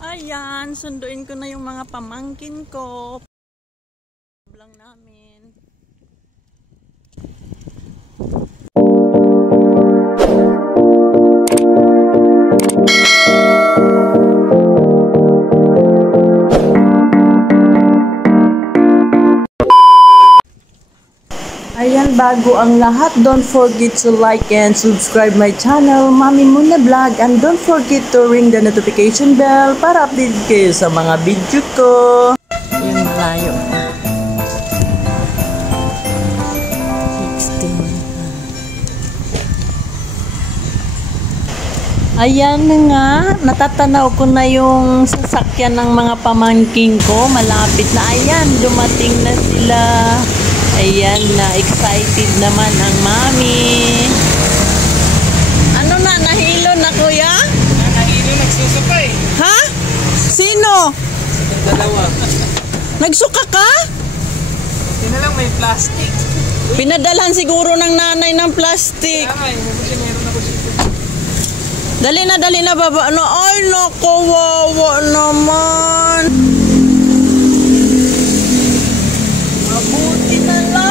Ayan, sunduin ko na yung mga pamangkin ko. Lang namin. Ayan, bago ang lahat, don't forget to like and subscribe my channel, Mami Muna Vlog, and don't forget to ring the notification bell para update kayo sa mga video ko. Ayan, malayo. 16. Ayan na nga, natatanaw ko na yung sasakyan ng mga pamangking ko. Malapit na, ayan, dumating na sila. Ayan na, excited naman ang mami. Ano na, nahilo na kuya? Nahilo, nagsusukay. Ha? Sino? Dalawa. Nagsuka ka? Yun na lang, may plastic. Pinadalhan siguro ng nanay ng plastic. Kaya nga, meron ako dito. Dali na baba. No, ay, nakawawa naman. Mabuti na lang.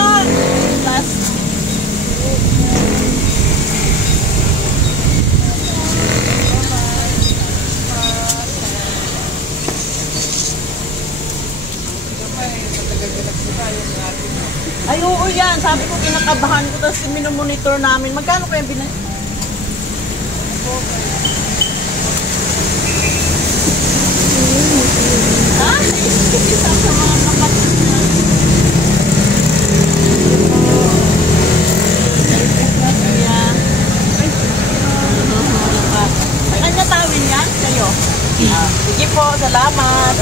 Ay, oo yan. Sabi ko, kinakabahan ko. Tapos minomonitor namin. Magkano kaya binay? Ha? Isa sa mga kapatid niya. Kanya tawin yan? Kayo? Sige po, salamat.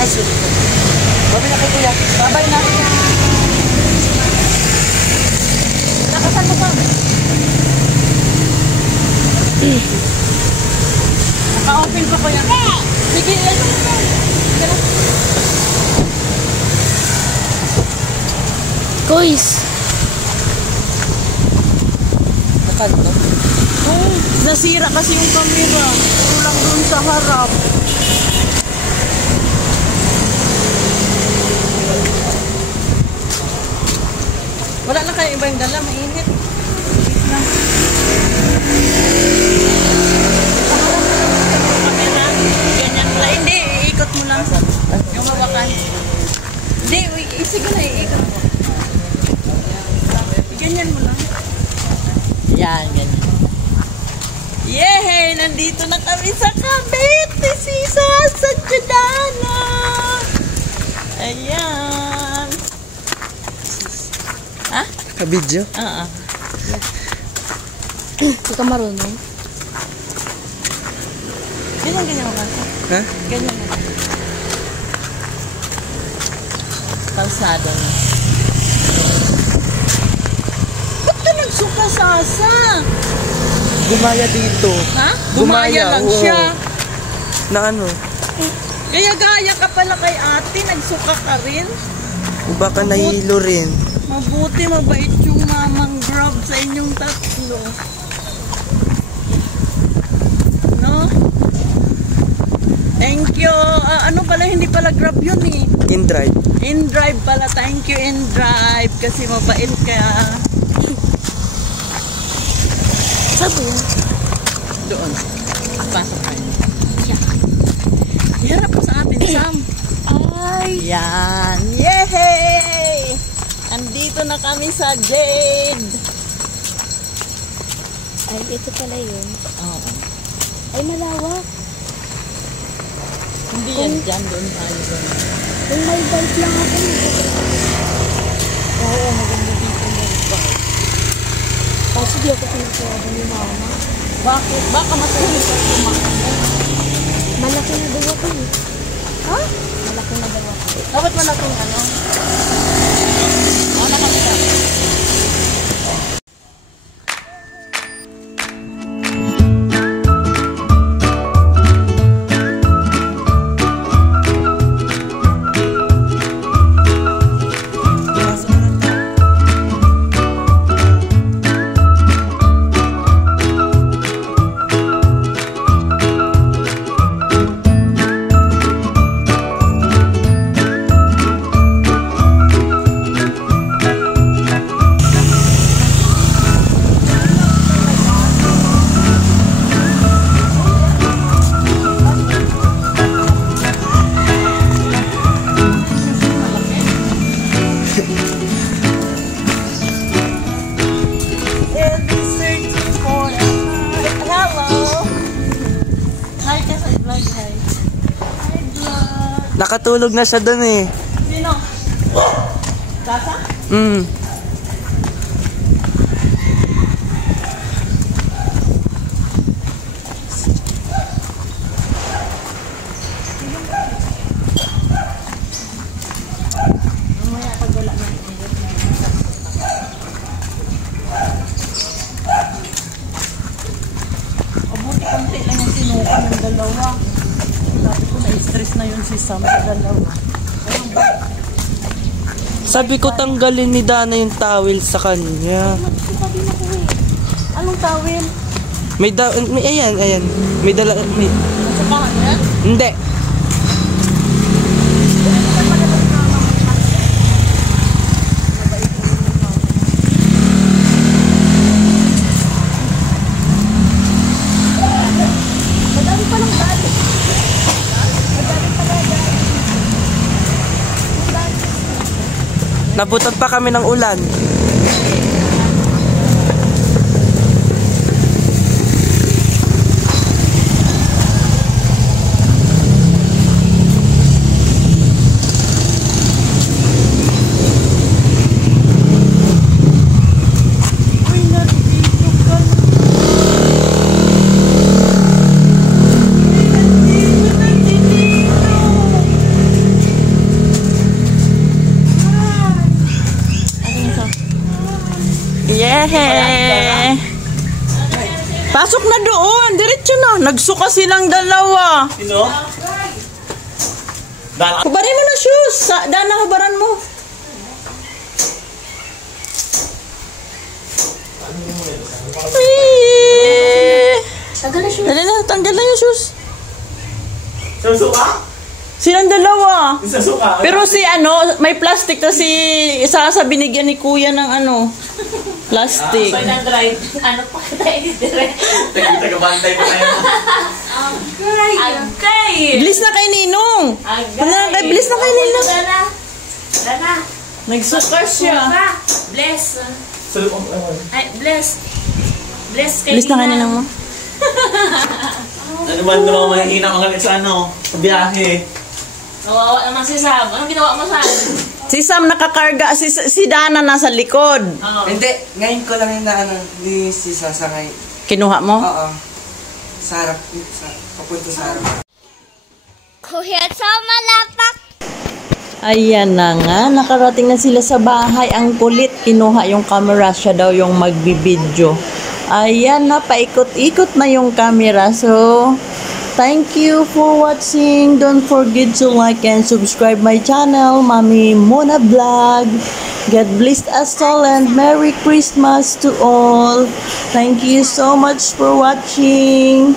Ay, sorry po. Babi na po kuya. Babay na. Nakasan mo pa? Naka-open pa kuya. Sige, yan. Guys. Nakanto? Oh, nasira kasi yung camera. Puro lang dun sa harap. Wala na kayo iba yung dala, mainit. Ganyan pala. Hindi, iikot mo lang. Yung mawakan. Hindi, sige na, iikot mo. Ganyan mo lang. Yan, ganyan. Yehey! Nandito na kami sa Cavite, Sisa, sa Jadala. Ayan. Ha? Ka-video? Oo. Hindi ka marunong. Ganyan mo kasi. Ha? Ganyan mo. Kalsada na. Ba't ka nagsuka, Sasa? Gumaya dito. Ha? Gumaya lang oo. siya. Na ano? Gaya-gaya ka pala kay ate. Nagsuka ka rin. O baka nahilo rin. Mabuti, mabait yung mamang grab sa inyong tatlo. No? Thank you. Ano pala, hindi pala grab yun eh. In-drive. In-drive pala. Thank you, in-drive. Kasi mabait ka. Saan yun? Doon. Pasok tayo. Iharap po sa atin, Sam. Ay! Yan. Yehey! Andito na kami sa Jade. Ay, ito pala yun. Oo. Ay, malawak. Hindi yan dyan. Doon tayo doon. Kung may bike lang ako. Oo, maganda dito may bike. Oh, sige ako pinagsawa ni mama. Bakit? Baka matahimik ka kumain. Malaki na daw ako eh. Ha? Malaki na daw ako. Dapat malaking ano? Ano kami ka? Nakatulog na siya doon eh. Sino? Sasa? Mm. Mamaya pag wala na. Mabuti konti lang yung sinuka ng dalawa. Sabi ko na-stress na yun si Sam sa dalawa. Sabi ko tanggalin ni Dana yung towel sa kanya. Sabi na ko eh. Anong tawil? May ayan. May dala, may... Nasa kahan yan? Hindi. Madami pa lang dali. Nabutan pa kami ng ulan. Uy, nandito ka na. Yeah! Pasok na doon! Diretso na! Nagsuka silang dalawa! Sino? Dana. Hubarin mo na shoes! Dana, hubaran mo! Tagal na siya. Dali na, tanggal na yung shoes! Susuka? Silang dalawa! Susuka. Pero si ano, may plastic na si isa sa binigyan ni kuya ng ano, plastic. Nag-drive, ano pa tayo dire? Taga-bantay pa tayo. Agay! Bilis na kay Ninong! Bilis na kay Ninong! Dana! Dana! Nagsuka siya. Suka! Bless! Salupang naman. Ay, bless! Bless kay Bilis na kay Ninong mo. Ano man naman mahihina mga sa ano? Sa biyahe. Nawawa naman si Sam. Anong ginawa mo, Sam? Si Sam nakakarga, si Dana nasa likod. Oo. Hindi, ngayon ko lang yung naano ni si Sasa ngayon. Kinuha mo? Oo. Sa harap, papunta sa harap. Kuya sa malapak. Ayan na nga, nakarating na sila sa bahay. Ang kulit, kinuha yung camera, siya daw yung magbibideo. Ayan na, paikot-ikot na yung camera. So, thank you for watching. Don't forget to like and subscribe my channel, Mami Mona Vlog. God bless us all and Merry Christmas to all. Thank you so much for watching.